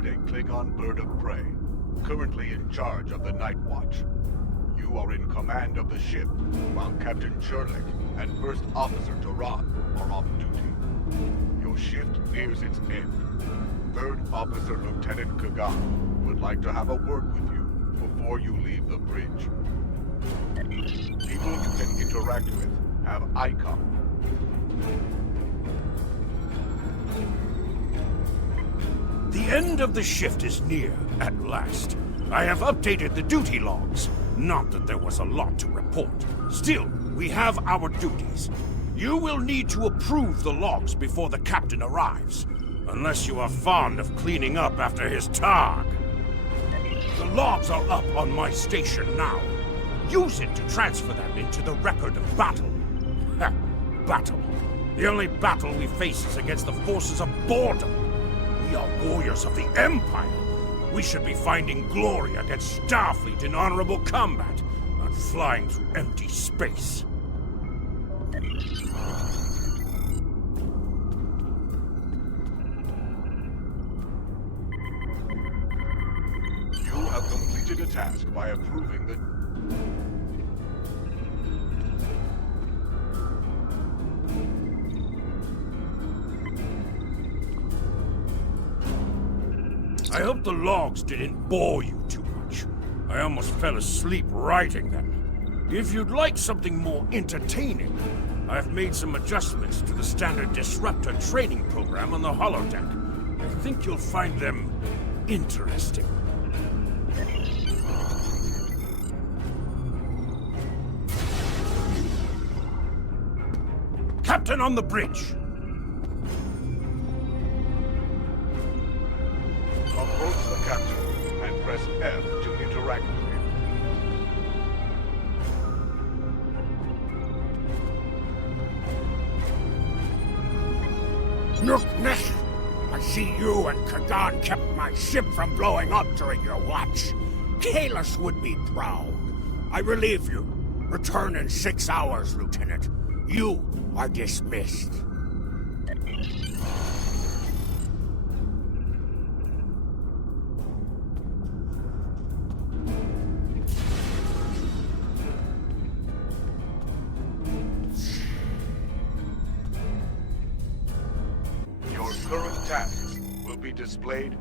aboard a Klingon bird of prey, currently in charge of the Night Watch. You are in command of the ship, while Captain Cherlik and First Officer Duran are off duty. Your shift nears its end. Third Officer Lieutenant Kagan would like to have a word with you before you leave the bridge. People you can interact with have icons. The end of the shift is near, at last. I have updated the duty logs. Not that there was a lot to report. Still, we have our duties. You will need to approve the logs before the captain arrives. Unless you are fond of cleaning up after his targ. The logs are up on my station now. Use it to transfer them into the record of battle. Ha! Battle. The only battle we face is against the forces of boredom. We are warriors of the Empire. We should be finding glory against Starfleet in honorable combat, not flying through empty space. You have completed a task by approving the... I hope the logs didn't bore you too much. I almost fell asleep writing them. If you'd like something more entertaining, I've made some adjustments to the standard disruptor training program on the holodeck. I think you'll find them interesting. Captain on the bridge! Approach the captain and press F to interact with him. Nook, I see you and Kagan kept my ship from blowing up during your watch. Kahless would be proud. I relieve you. Return in 6 hours, Lieutenant. You are dismissed. Your current tasks will be displayed.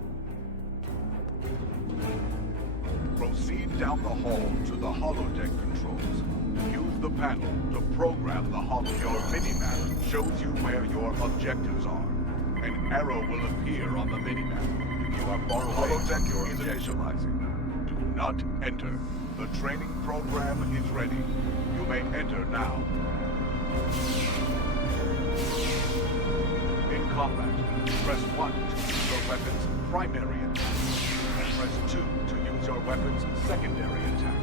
Proceed down the hall to the holodeck controls. Use the panel to program the holodeck. Your minimap shows you where your objectives are. An arrow will appear on the minimap. If you are far away, holodeck is initializing. Do not enter. The training program is ready. You may enter now. In combat, press 1 to use your weapon's primary attack. Press 2 to use your weapon's secondary attack.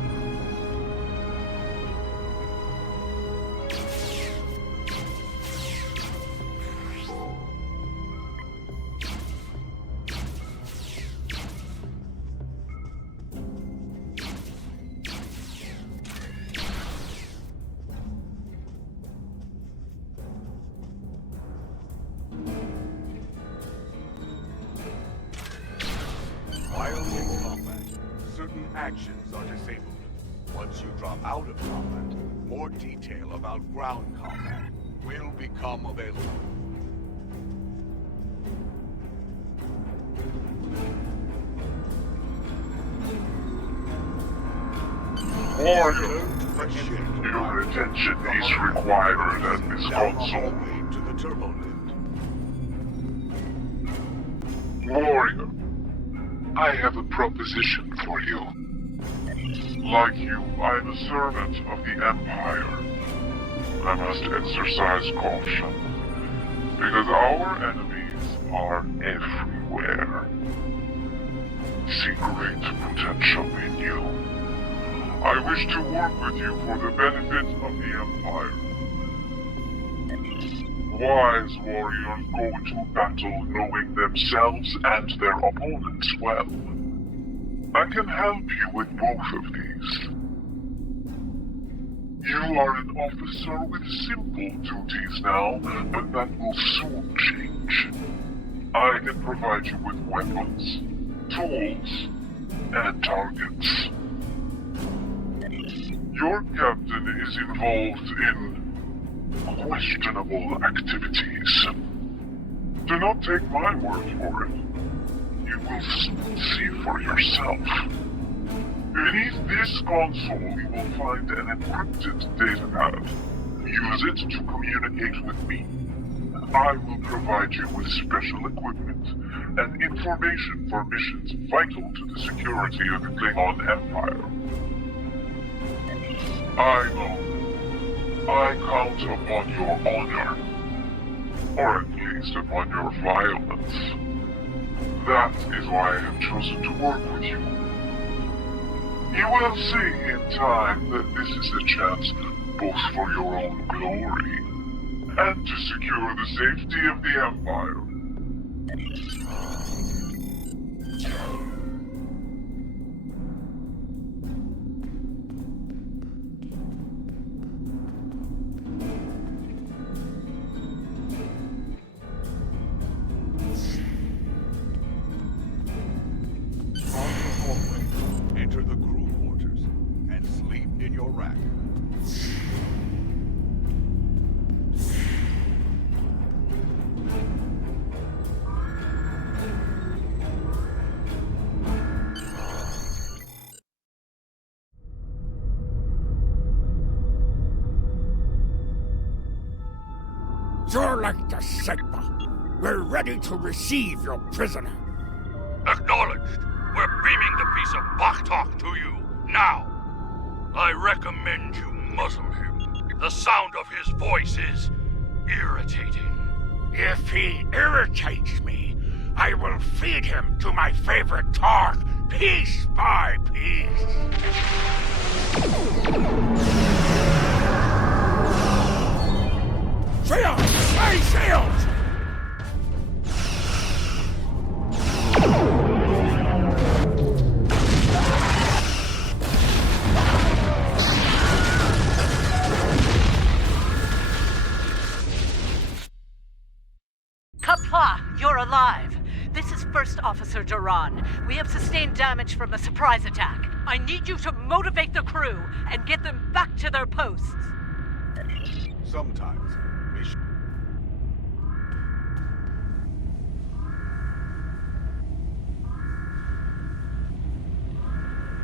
While in combat, certain actions are disabled. Once you drop out of combat, more detail about ground combat will become available. Warrior, your attention is required at this console. To the turbo lift. Warrior, I have a proposition for you. Like you, I am a servant of the Empire. I must exercise caution, because our enemies are everywhere. See great potential in you. I wish to work with you for the benefit of the Empire. Wise warriors go into battle knowing themselves and their opponents well. I can help you with both of these. You are an officer with simple duties now, but that will soon change. I can provide you with weapons, tools and targets. Your captain is involved in questionable activities. Do not take my word for it. You will soon see for yourself. Beneath this console, you will find an encrypted datapad. Use it to communicate with me. I will provide you with special equipment and information for missions vital to the security of the Klingon Empire. I know. I count upon your honor. Or at least upon your violence. That is why I have chosen to work with you. You will see in time that this is a chance both for your own glory and to secure the safety of the Empire. Enter the crew quarters and sleep in your rack. You're like the Sigma. We're ready to receive your prisoner. Acknowledged. We're beaming the piece of Bach to you, now. I recommend you muzzle him. The sound of his voice is irritating. If he irritates me, I will feed him to my favorite targ, piece by piece. Sails! Stay sails! Kapla, you're alive. This is First Officer Duran. We have sustained damage from a surprise attack. I need you to motivate the crew and get them back to their posts. Sometimes, mission.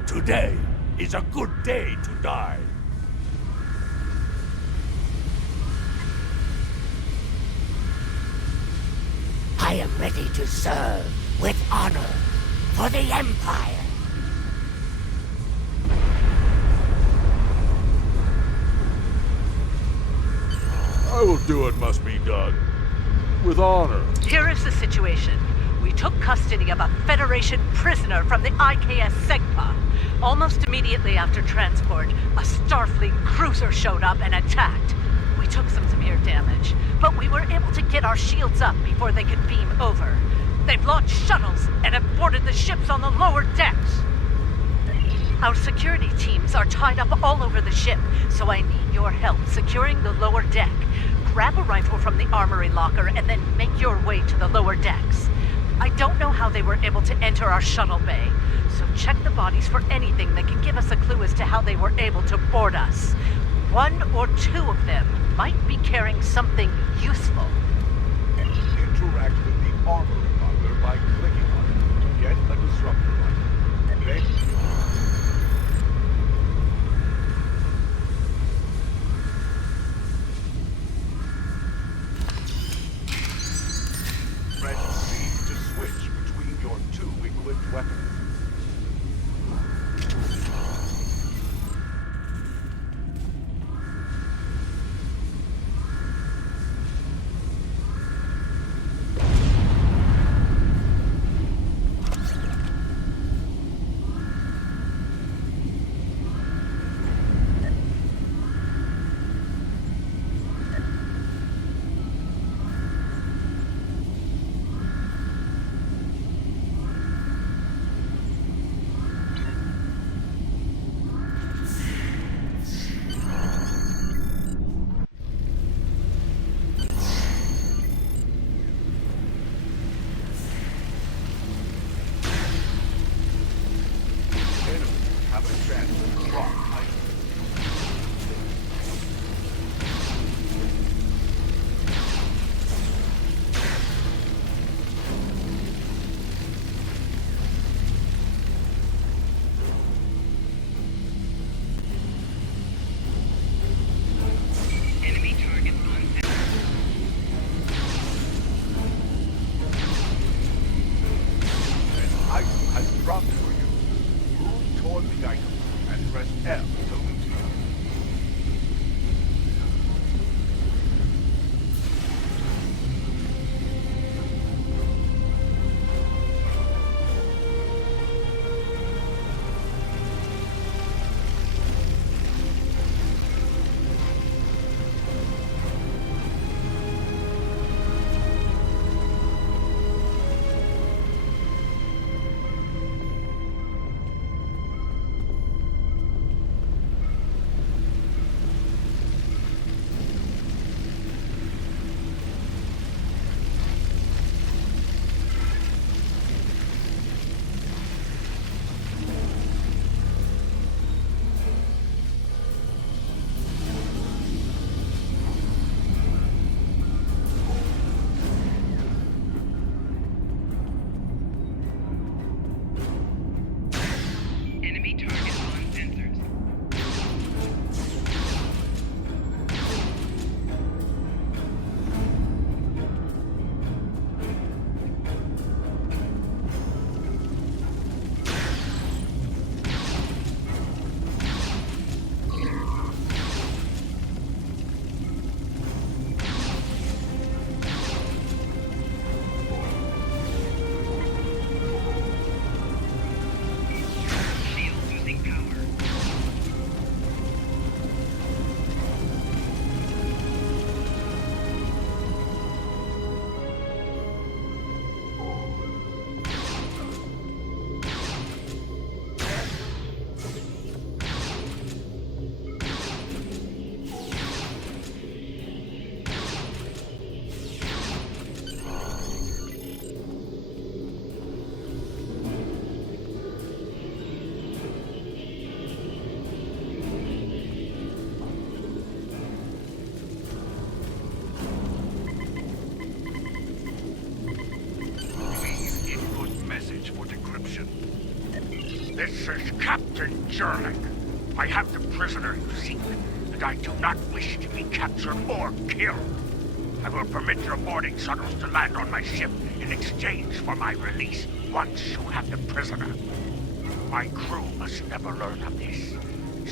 Today is a good day to die. I am ready to serve with honor for the Empire. I will do what must be done. With honor. Here is the situation. We took custody of a Federation prisoner from the IKS Segpa. Almost immediately after transport, a Starfleet cruiser showed up and attacked. We took some severe damage, but we were able to get our shields up before they could beam over. They've launched shuttles and have boarded the ships on the lower decks. Our security teams are tied up all over the ship, so I need your help securing the lower deck. Grab a rifle from the armory locker and then make your way to the lower decks. I don't know how they were able to enter our shuttle bay, so check the bodies for anything that can give us a clue as to how they were able to board us. One or two of them might be carrying something useful. Interact with the armory locker by clicking on it to get a disruptor item. Then press C to switch between your two equipped weapons. This is Captain Jurlik. I have the prisoner you seek, and I do not wish to be captured or killed. I will permit your boarding shuttles to land on my ship in exchange for my release once you have the prisoner. My crew must never learn of this,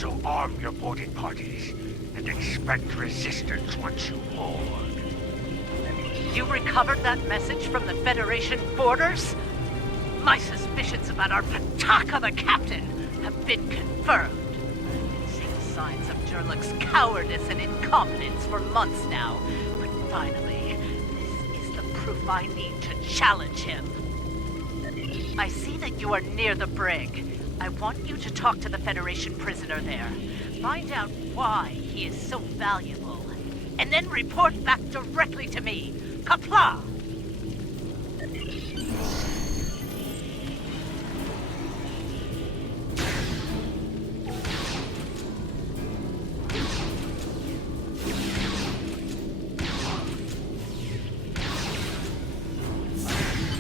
so arm your boarding parties and expect resistance once you board. You recovered that message from the Federation borders? My suspicions about our Pataka the Captain have been confirmed. I've been seeing signs of Jurlik's cowardice and incompetence for months now. But finally, this is the proof I need to challenge him. I see that you are near the brig. I want you to talk to the Federation prisoner there. Find out why he is so valuable. And then report back directly to me. Kapla!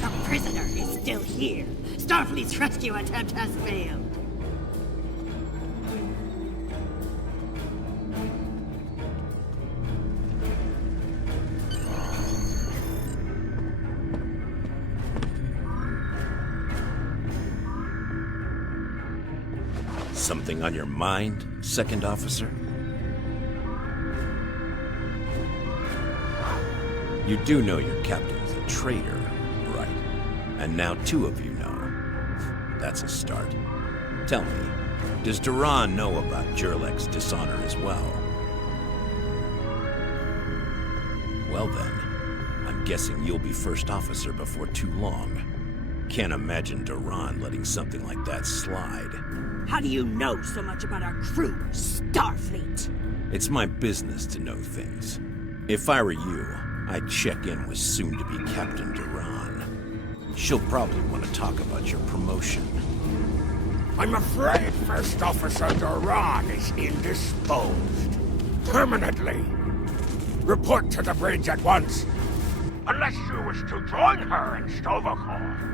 The prisoner is still here. Starfleet's rescue attempt has failed. Something on your mind, Second Officer? You do know your captain's a traitor, right? And now two of you know. That's a start. Tell me, does Duran know about Jurlik's dishonor as well? Well then, I'm guessing you'll be first officer before too long. Can't imagine Duran letting something like that slide. How do you know so much about our crew, Starfleet? It's my business to know things. If I were you, I'd check in with soon-to-be Captain Duran. She'll probably want to talk about your promotion. I'm afraid First Officer Duran is indisposed. Permanently. Report to the bridge at once. Unless you wish to join her in Stovacor.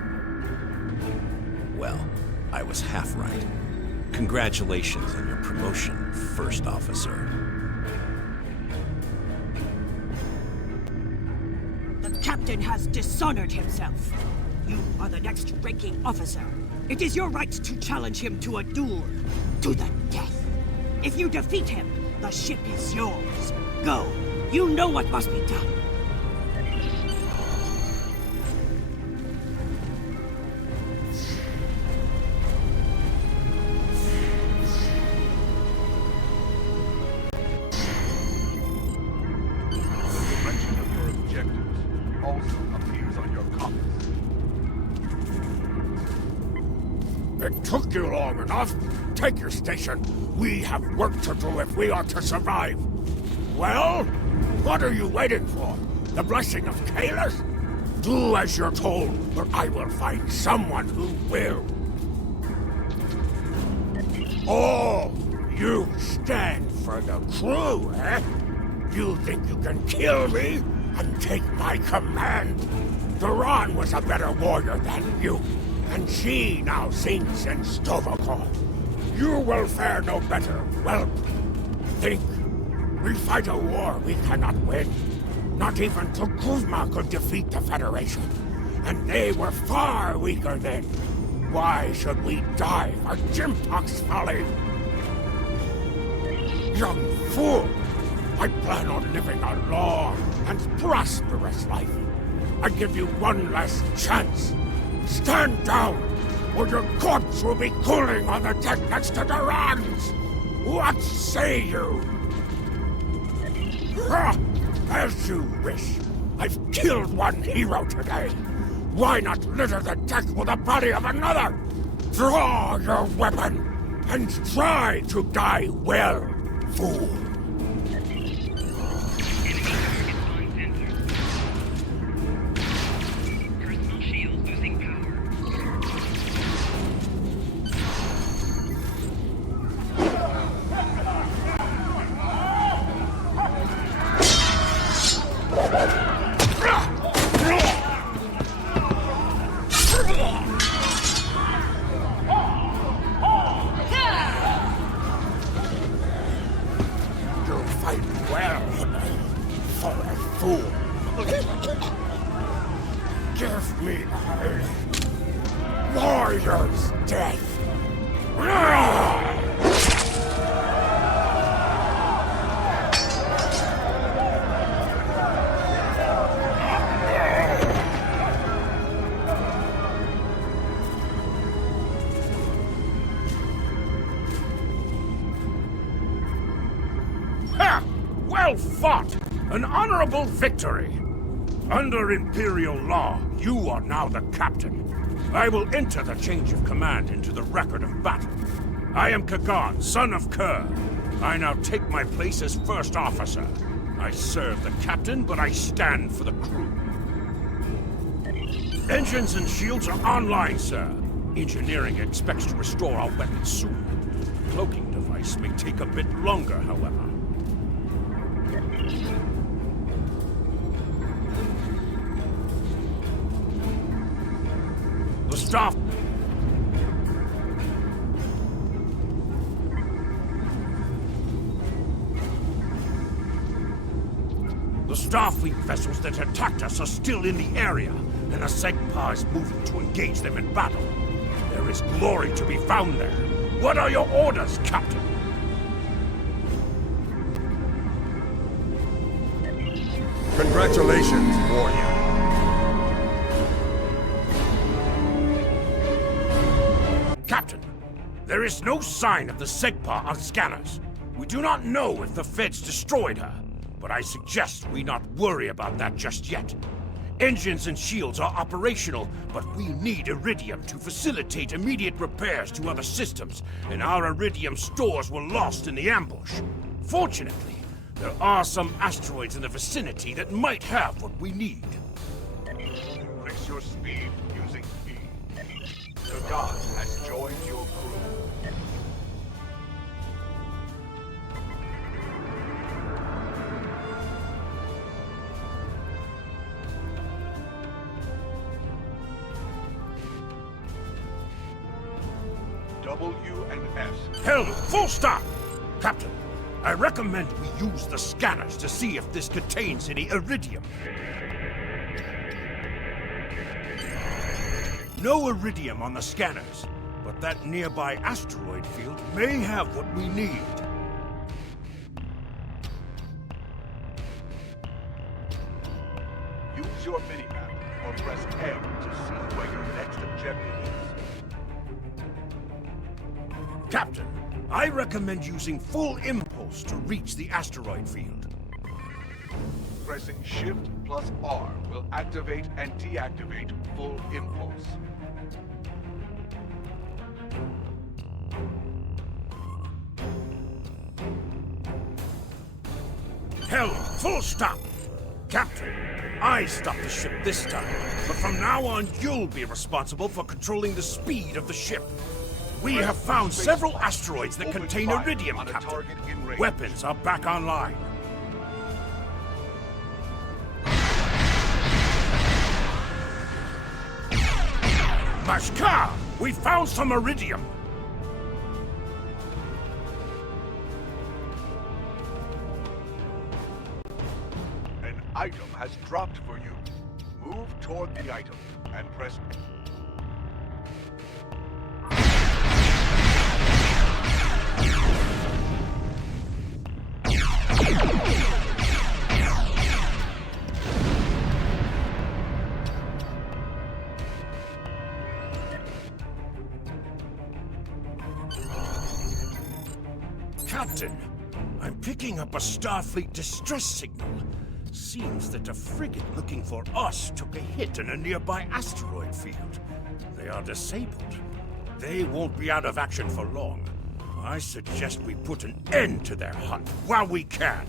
Well, I was half right. Congratulations on your promotion, First Officer. The captain has dishonored himself. You are the next ranking officer. It is your right to challenge him to a duel, to the death. If you defeat him, the ship is yours. Go. You know what must be done. It took you long enough. Take your station. We have work to do if we are to survive. Well, what are you waiting for? The blessing of Kalis? Do as you're told, or I will find someone who will. Oh, you stand for the crew, eh? You think you can kill me and take my command? Duran was a better warrior than you. And she now sings in Stovacor. You will fare no better, whelp. Think. We fight a war we cannot win. Not even Tukuzma could defeat the Federation. And they were far weaker then. Why should we die for Jimpock's folly? Young fool! I plan on living a long and prosperous life. I give you one last chance. Stand down, or your corpse will be cooling on the deck next to Duran's! What say you? Ha! As you wish. I've killed one hero today. Why not litter the deck with the body of another? Draw your weapon, and try to die well, fool. Warrior's death. Ha! Well fought! An honorable victory! Under Imperial law, you are now the captain. I will enter the change of command into the record of battle. I am Kagan, son of Kerr. I now take my place as first officer. I serve the captain, but I stand for the crew. Engines and shields are online, sir. Engineering expects to restore our weapons soon. Cloaking device may take a bit longer, however. The staff... The Starfleet vessels that attacked us are still in the area, and the Segpa is moving to engage them in battle. There is glory to be found there. What are your orders, Captain? Congratulations, warrior. Captain, there is no sign of the Segpa on scanners. We do not know if the Feds destroyed her, but I suggest we not worry about that just yet. Engines and shields are operational, but we need Iridium to facilitate immediate repairs to other systems, and our Iridium stores were lost in the ambush. Fortunately, there are some asteroids in the vicinity that might have what we need. Increase your speed using E. The god has joined your crew. W and S. Helm, full stop! Captain, I recommend we use the scanners to see if this contains any Iridium. No Iridium on the scanners, but that nearby asteroid field may have what we need. Use your minimap or press M to see where your next objective is. Captain, I recommend using full impulse to reach the asteroid field. Pressing Shift plus R will activate and deactivate full impulse. Helm, full stop! Captain, I stopped the ship this time, but from now on you'll be responsible for controlling the speed of the ship. We have found several asteroids that contain Iridium, Captain. Weapons are back online. Mashka! We found some Iridium! An item has dropped for you. Move toward the item and press... Captain, I'm picking up a Starfleet distress signal. Seems that a frigate looking for us took a hit in a nearby asteroid field. They are disabled. They won't be out of action for long. I suggest we put an end to their hunt while we can.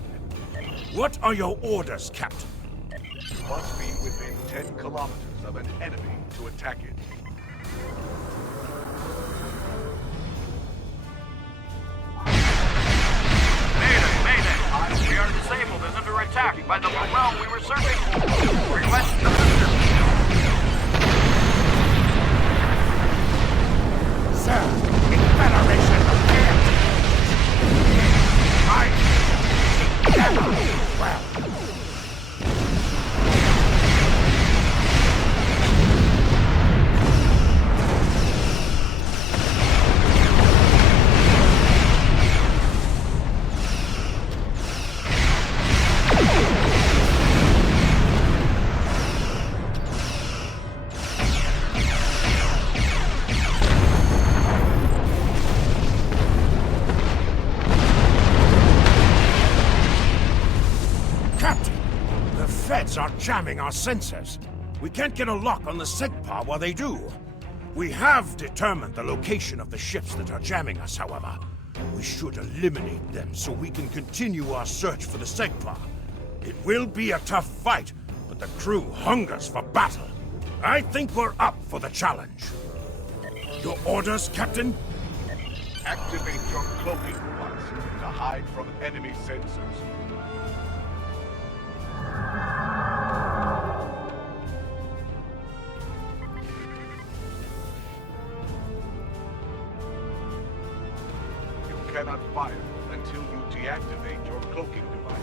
What are your orders, Captain? You must be within 10 kilometers of an enemy to attack it. We are disabled and under attack by the realm we were searching for. Request assistance. Sir, in Federation of well. ships are jamming our sensors. We can't get a lock on the Segpa while they do. We have determined the location of the ships that are jamming us, however. We should eliminate them so we can continue our search for the Segpa. It will be a tough fight, but the crew hungers for battle. I think we're up for the challenge. Your orders, Captain? Activate your cloaking device to hide from enemy sensors. You cannot fire until you deactivate your cloaking device.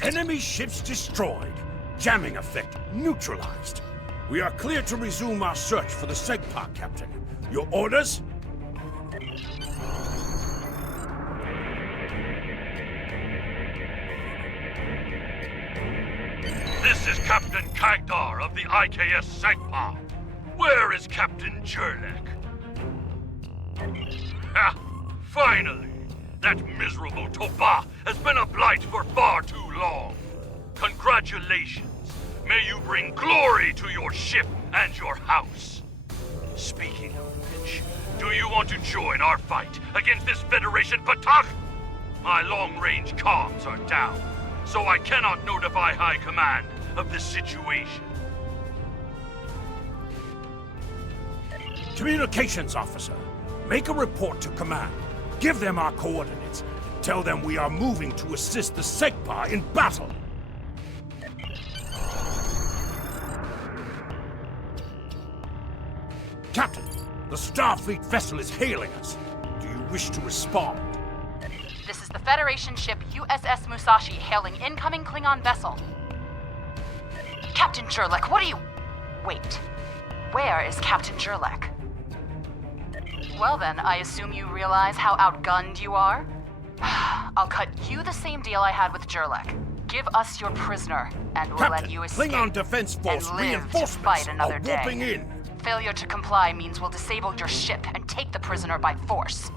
Enemy ships destroyed. Jamming effect neutralized. We are clear to resume our search for the Segpa, Captain. Your orders? This is Captain Kagdar of the IKS Segpa. Where is Captain Jurlek? Ha! Finally! That miserable Toba has been a blight for far too long. Congratulations. May you bring glory to your ship and your house. Speaking of which, do you want to join our fight against this Federation Patak? My long-range comms are down, so I cannot notify High Command of the situation. Communications officer, make a report to command. Give them our coordinates. Tell them we are moving to assist the Segpa in battle. Captain, the Starfleet vessel is hailing us. Do you wish to respond? This is the Federation ship USS Musashi hailing incoming Klingon vessel. Captain Jurlek, what are you... Wait. Where is Captain Jurlek? Well then, I assume you realize how outgunned you are? I'll cut you the same deal I had with Jurlek. Give us your prisoner, and we'll Captain, let you escape. Klingon Defense Force and live to reinforcements fight another are day. whooping in. Failure to comply means we'll disable your ship and take the prisoner by force.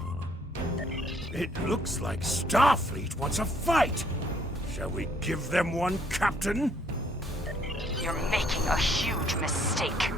It looks like Starfleet wants a fight. Shall we give them one, Captain? You're making a huge mistake.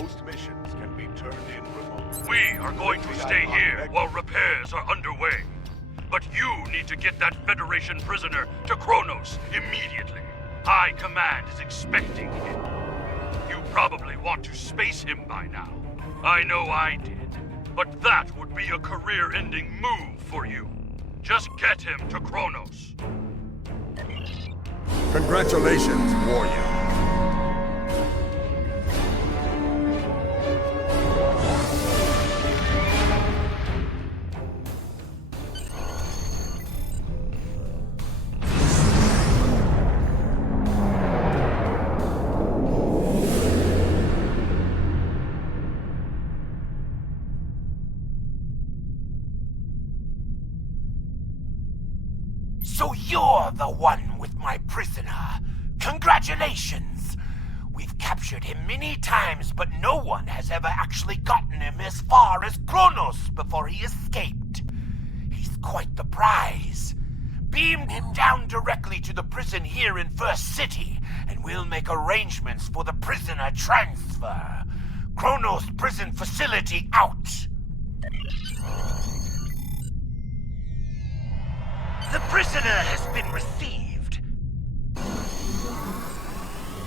Most missions can be turned in remotely. We are going to stay here while repairs are underway. But you need to get that Federation prisoner to Kronos immediately. High Command is expecting him. You probably want to space him by now. I know I did. But that would be a career-ending move for you. Just get him to Kronos. Congratulations, warrior. So you're the one with my prisoner. Congratulations! We've captured him many times, but no one has ever actually gotten him as far as Kronos before he escaped. He's quite the prize. Beam him down directly to the prison here in First City, and we'll make arrangements for the prisoner transfer. Kronos prison facility out! The prisoner has been received.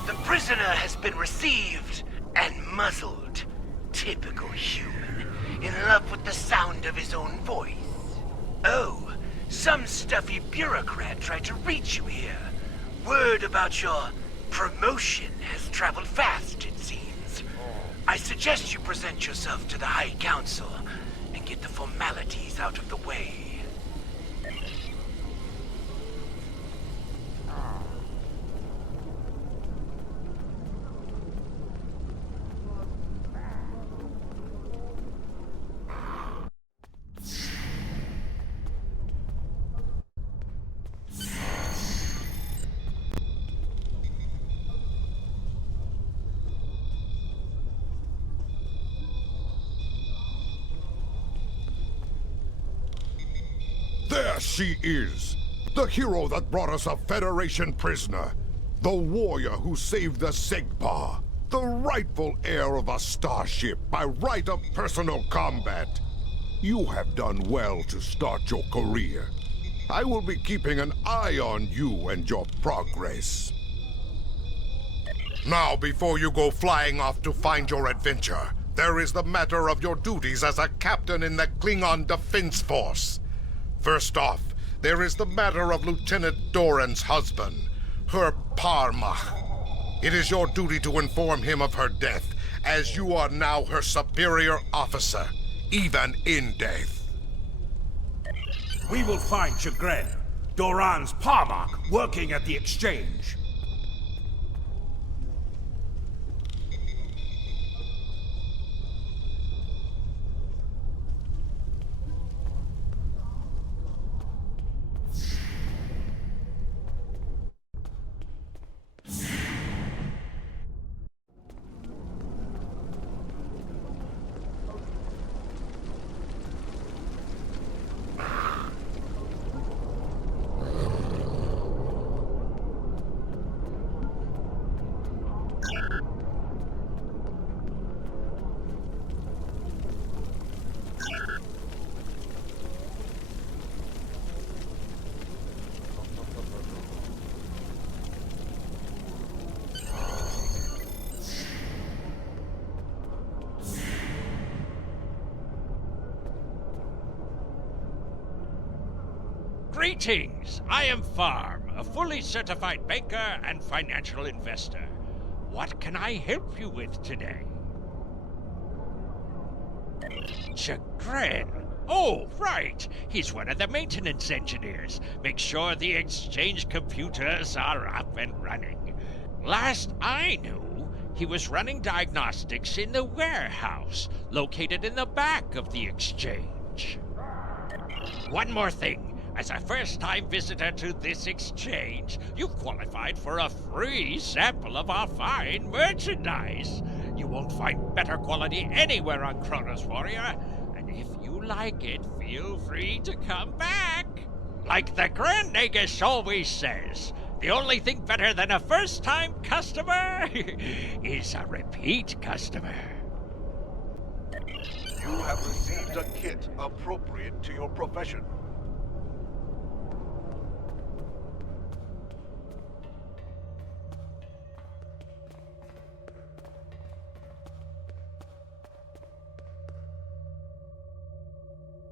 The prisoner has been received and muzzled. Typical human, in love with the sound of his own voice. Oh, some stuffy bureaucrat tried to reach you here. Word about your promotion has traveled fast, it seems. I suggest you present yourself to the High Council and get the formalities out of the way. There she is! The hero that brought us a Federation prisoner. The warrior who saved the Segpa. The rightful heir of a starship by right of personal combat. You have done well to start your career. I will be keeping an eye on you and your progress. Now, before you go flying off to find your adventure, there is the matter of your duties as a captain in the Klingon Defense Force. First off, there is the matter of Lieutenant Doran's husband, her Parma. It is your duty to inform him of her death, as you are now her superior officer, even in death. We will find Chagrin, Doran's Parmak, working at the exchange. Greetings! I am Farm, a fully certified banker and financial investor. What can I help you with today? Chagrin? Oh, right! He's one of the maintenance engineers. Make sure the exchange computers are up and running. Last I knew, he was running diagnostics in the warehouse, located in the back of the exchange. One more thing. As a first-time visitor to this exchange, you've qualified for a free sample of our fine merchandise. You won't find better quality anywhere on Kronos, Warrior. And if you like it, feel free to come back. Like the Grand Nagus always says, the only thing better than a first-time customer is a repeat customer. You have received a kit appropriate to your profession.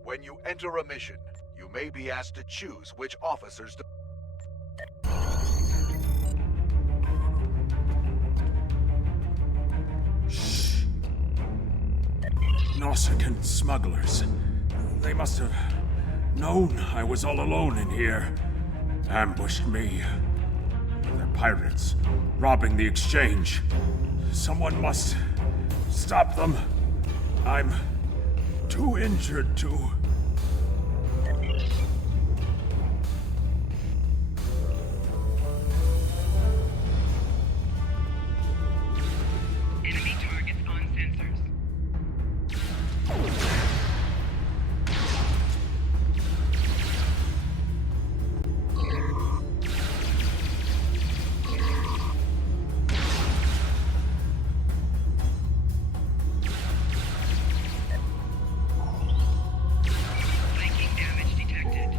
When you enter a mission, you may be asked to choose which officers to... Shh. Nausicaan smugglers. They must have known I was all alone in here. Ambushed me. The pirates robbing the exchange. Someone must stop them. I'm too injured to... Enemy targets on sensors. Flanking damage detected.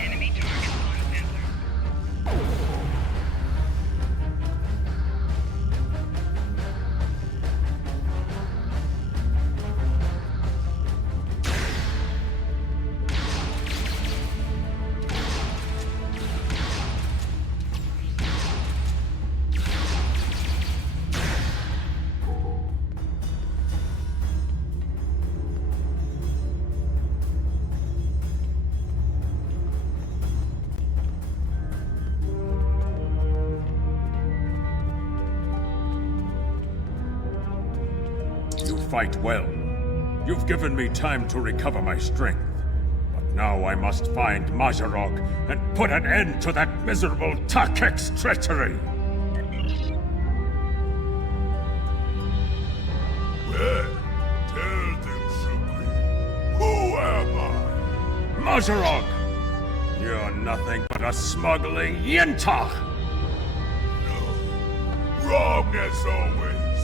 Enemy targets on sensors. You fight well. You've given me time to recover my strength. But now I must find Mazarog and put an end to that miserable Takek's treachery! Well, tell them, Shukri. Who am I? Mazarog! You're nothing but a smuggling Yintach! No. Wrong as always.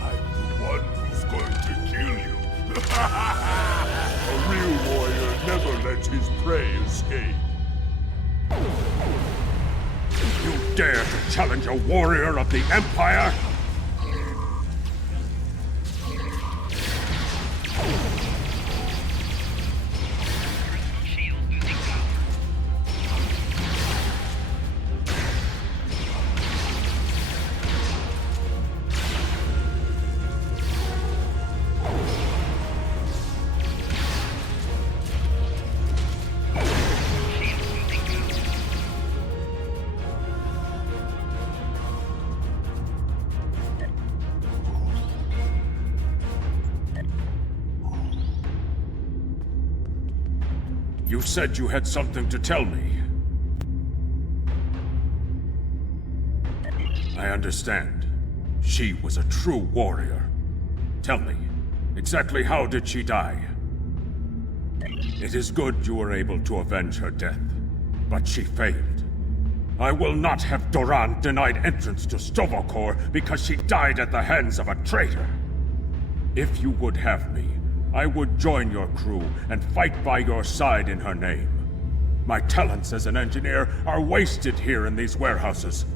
I'm the one who's going to kill you. A real warrior never lets his prey escape. You dare to challenge a warrior of the Empire? Personal shield losing power. Shield losing power. You said you had something to tell me. I understand. She was a true warrior. Tell me, exactly how did she die? It is good you were able to avenge her death, but she failed. I will not have Doran denied entrance to Stovokor because she died at the hands of a traitor. If you would have me, I would join your crew and fight by your side in her name. My talents as an engineer are wasted here in these warehouses.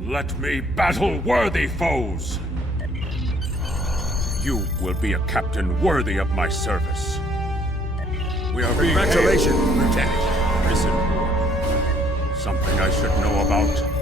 Let me battle worthy foes! You will be a captain worthy of my service. We are being... Congratulations, Lieutenant. Prison war. Something I should know about.